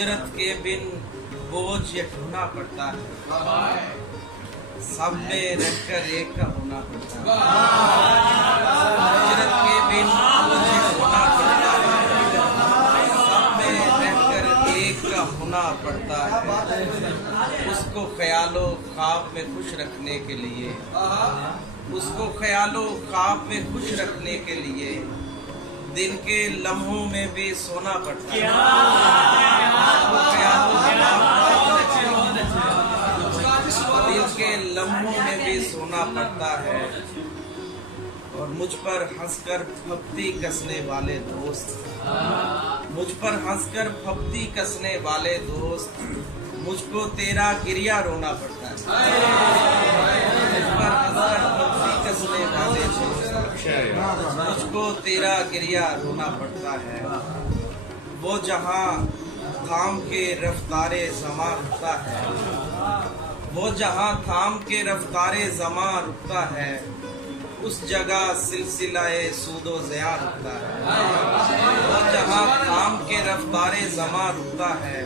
हिजरत के बिन बोझ ये ढूंढना पड़ता है, सब में रहकर एक का होना पड़ता है। हिजरत के बिन बोझ ये ढूंढना पड़ता है, सब में रहकर एक का होना पड़ता है। उसको ख्यालों ख्वाब में खुश रखने के लिए, उसको ख्यालों ख्वाब में खुश रखने के लिए दिन के लम्हों में भी सोना पड़ता है। दिन के लम्हों में भी सोना पड़ता है। और मुझ पर हंसकर फप्ती कसने वाले दोस्त, मुझ पर हंसकर फप्ती कसने वाले दोस्त, मुझको तेरा गिरिया रोना पड़ता है। मुझ पर हंसकर फप्ती कसने वाले दोस्त, मुझको तेरा गिरिया रोना पड़ता है। वो जहाँ थाम के रफ्तारे ज़मा रुकता है, वो जहाँ थाम के रफ्तारे ज़मा रुकता है, उस जगह सिलसिलाए सूदो ज़िया रुकता है। वो जहाँ थाम के रफ्तारे ज़मा रुकता है,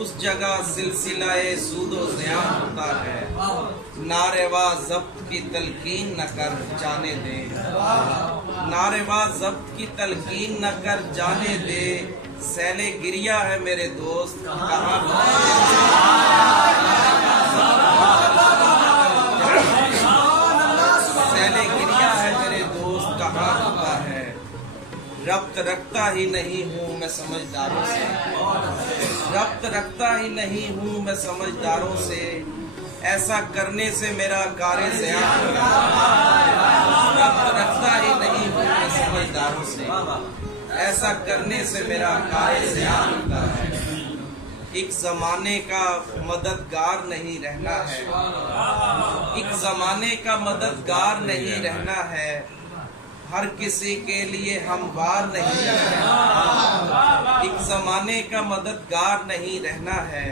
उस जगह सिलसिलाए सूदो ज़िया रुकता है। नारेवा ज़ब्त की तलकीन न कर जाने दे, नारेवा ज़ब्त की तलकीन न कर जाने दे, सैले गिरिया है मेरे दोस्त कहाँ रब्त रखता ही नहीं हूँ मैं समझदारों से, रब्त रखता ही नहीं हूँ मैं समझदारों से, ऐसा करने से मेरा कारे ज़िया होगा। रब्त रखता ही नहीं हूँ मैं समझदारों से, ऐसा करने से मेरा कारे ज़िया होता है। एक जमाने का मददगार नहीं रहना है, एक जमाने का मददगार नहीं रहना है, हर किसी के लिए हमवार नहीं रहना है। एक जमाने का मददगार नहीं रहना है,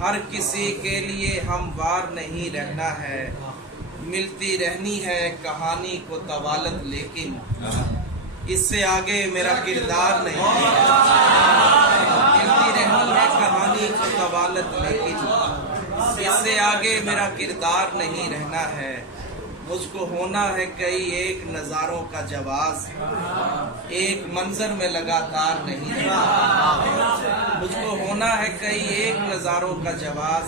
हर किसी के लिए हमवार नहीं रहना है। मिलती रहनी है कहानी को तवालत, लेकिन इससे आगे मेरा किरदार नहीं है। मिलती रहनी है कहानी को तवालत, लेकिन इससे आगे मेरा किरदार नहीं रहना है। मुझको होना है कई एक नज़ारों का जवाब, एक मंजर में लगातार नहीं रहना। मुझको होना है कई एक नज़ारों का जवाब,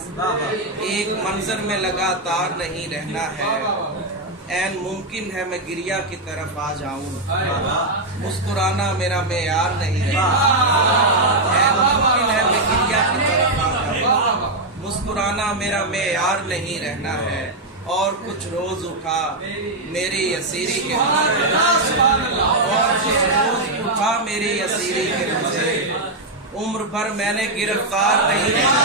एक मंजर में लगातार नहीं रहना है। ऐन मुमकिन है मैं गिरिया की तरफ आ जाऊं, मुस्कुराना मेरा मेयार नहीं रहना। ऐन मुमकिन है मैं गिरिया की तरफ आ जाऊं, मुस्कुराना मेरा मेयार नहीं रहना है। और कुछ रोज उठा मेरी असीरी के मुझे, और कुछ रोज उठा मेरी असीरी के मुझे, उम्र भर मैंने गिरफ्तार नहीं रहना।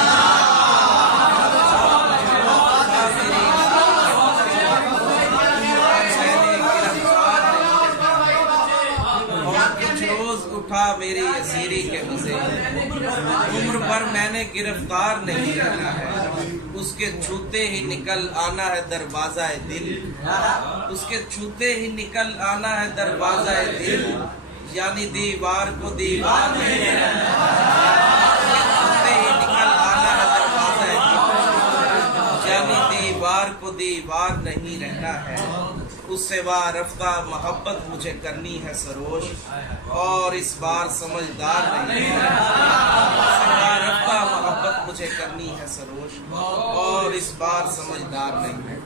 उठा मेरी असीरी के मुझे, उम्र भर मैंने गिरफ्तार नहीं रहना है। उसके छूते ही निकल आना है दरवाजा दिल, उसके छूते ही निकल आना है दरवाजा दिल, यानी दीवार को दीवार नहीं रहना है। छूते ही निकल आना है दरवाजा दिल, यानी दीवार को दीवार नहीं रहना है। उससे वारफ्ता मोहब्बत मुझे करनी है सरोश, और इस बार समझदार नहीं है। उससे वारफ्ता मोहब्बत मुझे करनी है सरोश, और इस बार समझदार नहीं है।